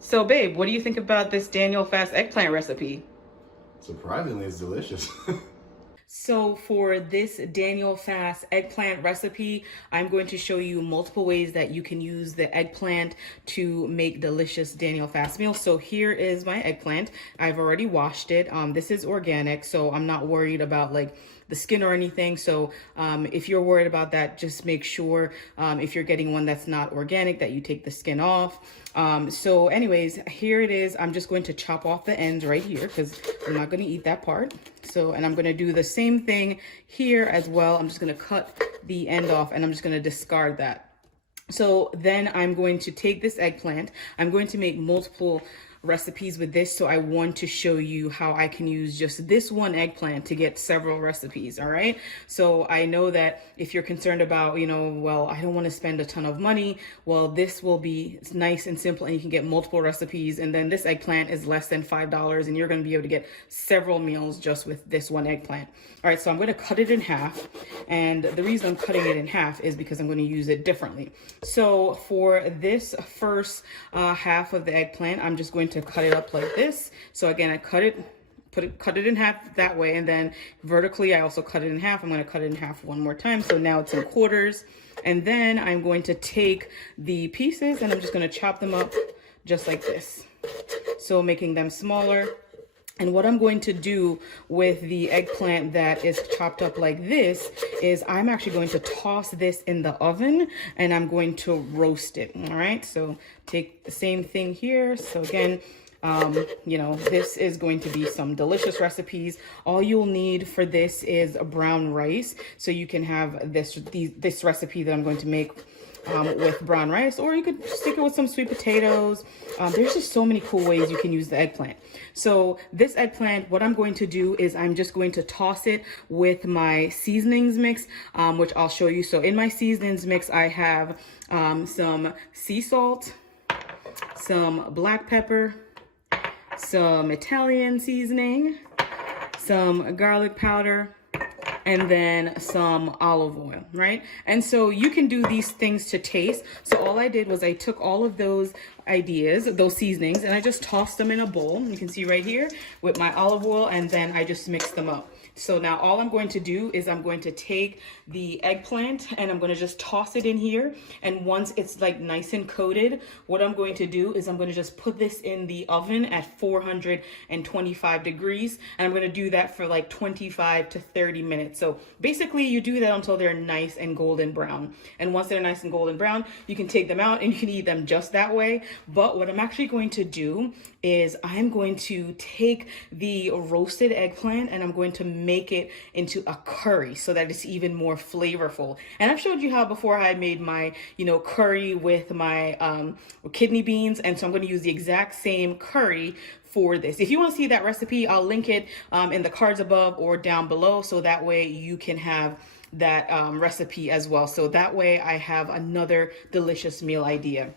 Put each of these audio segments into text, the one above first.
So, babe, what do you think about this Daniel Fast eggplant recipe? Surprisingly, it's delicious. So for this Daniel Fast eggplant recipe, I'm going to show you multiple ways that you can use the eggplant to make delicious Daniel Fast meals. So here is my eggplant. I've already washed it. This is organic, so I'm not worried about like the skin or anything. So if you're worried about that, just make sure if you're getting one that's not organic that you take the skin off. So anyways, here it is. I'm just going to chop off the ends right here because I'm not going to eat that part. So, and I'm going to do the same thing here as well. I'm just going to cut the end off and I'm just going to discard that. So then I'm going to take this eggplant. I'm going to make multiple recipes with this, so I want to show you how I can use just this one eggplant to get several recipes. All right, so I know that if you're concerned about, well, I don't want to spend a ton of money, well, this will be nice and simple and you can get multiple recipes, and then this eggplant is less than $5 and you're going to be able to get several meals just with this one eggplant. All right, so I'm going to cut it in half, and the reason I'm cutting it in half is because I'm going to use it differently. So for this first half of the eggplant, I'm just going to cut it up like this. So again, I cut it in half that way, and then vertically I also cut it in half. I'm going to cut it in half one more time, so now it's in quarters. And then I'm going to take the pieces and I'm just going to chop them up just like this, so making them smaller. And what I'm going to do with the eggplant that is chopped up like this is I'm actually going to toss this in the oven and I'm going to roast it. All right, so take the same thing here. So again, this is going to be some delicious recipes. All you'll need for this is a brown rice. So you can have this recipe that I'm going to make with brown rice, or you could stick it with some sweet potatoes. There's just so many cool ways you can use the eggplant. So this eggplant, what I'm going to do is I'm just going to toss it with my seasonings mix, which I'll show you. So in my seasonings mix, I have some sea salt, some black pepper, some Italian seasoning, some garlic powder, and then some olive oil, right? And so you can do these things to taste. So all I did was I took all of those ideas, those seasonings, and I just tossed them in a bowl. You can see right here with my olive oil, and then I just mixed them up. So now all I'm going to do is I'm going to take the eggplant and I'm going to just toss it in here. And once it's like nice and coated, what I'm going to do is I'm going to just put this in the oven at 425 degrees. And I'm going to do that for like 25 to 30 minutes. So basically you do that until they're nice and golden brown. And once they're nice and golden brown, you can take them out and you can eat them just that way. But what I'm actually going to do is I'm going to take the roasted eggplant and I'm going to make it into a curry so that it's even more flavorful. And I've showed you how before I made my, curry with my kidney beans. And so I'm going to use the exact same curry for this. If you want to see that recipe, I'll link it in the cards above or down below. So that way you can have that recipe as well. So that way I have another delicious meal idea.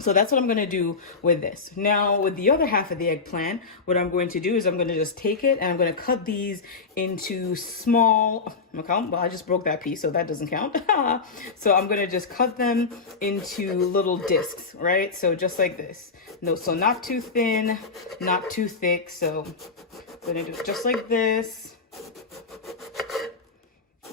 So that's what I'm going to do with this. Now, with the other half of the eggplant, what I'm going to do is I'm going to just take it and I'm going to cut these into small, well, I just broke that piece, so that doesn't count. So I'm going to just cut them into little discs, right? So just like this. No, so not too thin, not too thick. So I'm going to do it just like this.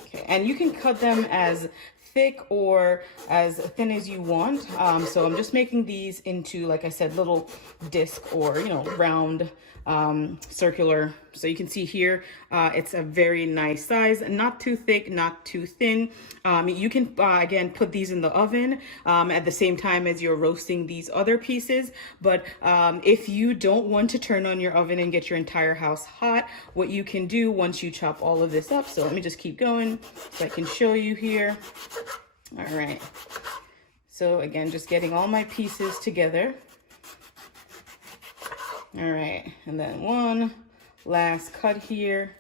Okay, and you can cut them as thick or as thin as you want. So I'm just making these into, like I said, little disc or, round, circular. So you can see here, it's a very nice size, not too thick, not too thin. You can, again, put these in the oven at the same time as you're roasting these other pieces. But if you don't want to turn on your oven and get your entire house hot, what you can do once you chop all of this up, so let me just keep going so I can show you here. All right. So again, just getting all my pieces together. All right, and then one last cut here.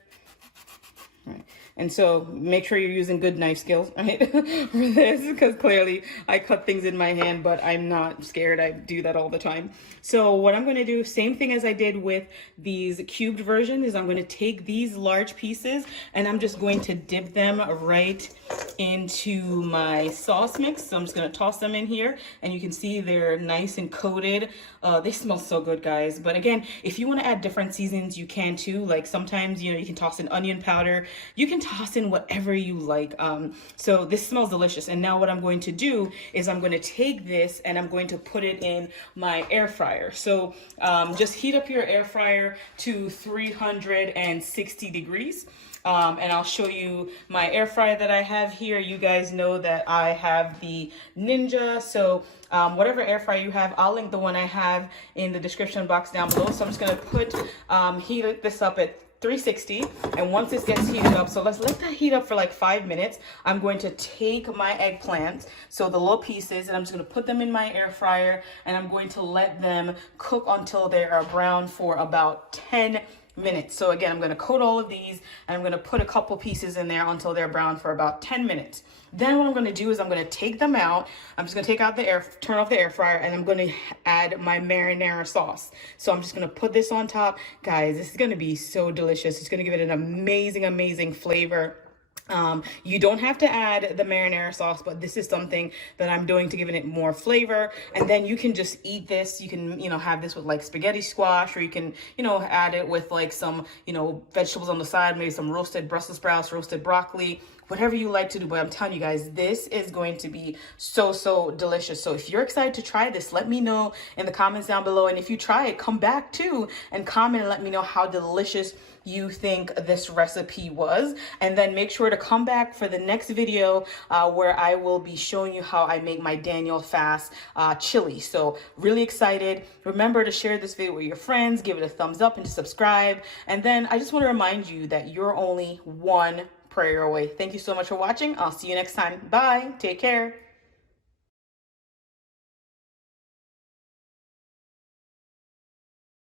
All right. And so make sure you're using good knife skills, right, for this, because clearly I cut things in my hand, but I'm not scared. I do that all the time. So what I'm going to do, same thing as I did with these cubed version, is I'm going to take these large pieces and I'm just going to dip them right into my sauce mix. So I'm just going to toss them in here, and you can see they're nice and coated. They smell so good, guys. But again, if you want to add different seasonings, you can too. Like sometimes, you know, you can toss in onion powder, you can toss in whatever you like. So this smells delicious. And now what I'm going to do is I'm going to take this and I'm going to put it in my air fryer. So just heat up your air fryer to 360 degrees. And I'll show you my air fryer that I have here. You guys know that I have the Ninja. So whatever air fryer you have, I'll link the one I have in the description box down below. So I'm just going to put heat this up at 360, and once this gets heated up, so let's let that heat up for like 5 minutes. I'm going to take my eggplant, so the little pieces, and I'm just going to put them in my air fryer, and I'm going to let them cook until they are brown for about 10 minutes. So again, I'm going to coat all of these, and I'm going to put a couple pieces in there until they're brown for about 10 minutes. Then what I'm going to do is I'm going to take them out. I'm just going to take out the turn off the air fryer, and I'm going to add my marinara sauce. So I'm just going to put this on top. Guys, this is going to be so delicious. It's going to give it an amazing, amazing flavor. You don't have to add the marinara sauce, but this is something that I'm doing to give it more flavor. And then you can just eat this. You can, you know, have this with like spaghetti squash, or you can, you know, add it with like some, you know, vegetables on the side, maybe some roasted Brussels sprouts, roasted broccoli, whatever you like to do. But I'm telling you guys, this is going to be so, so delicious. So if you're excited to try this, let me know in the comments down below. And if you try it, come back too and comment and let me know how delicious you think this recipe was. And then make sure to come back for the next video where I will be showing you how I make my Daniel Fast chili. So really excited. Remember to share this video with your friends, give it a thumbs up, and to subscribe. And then I just want to remind you that you're only one prayer away. Thank you so much for watching. I'll see you next time. Bye. Take care.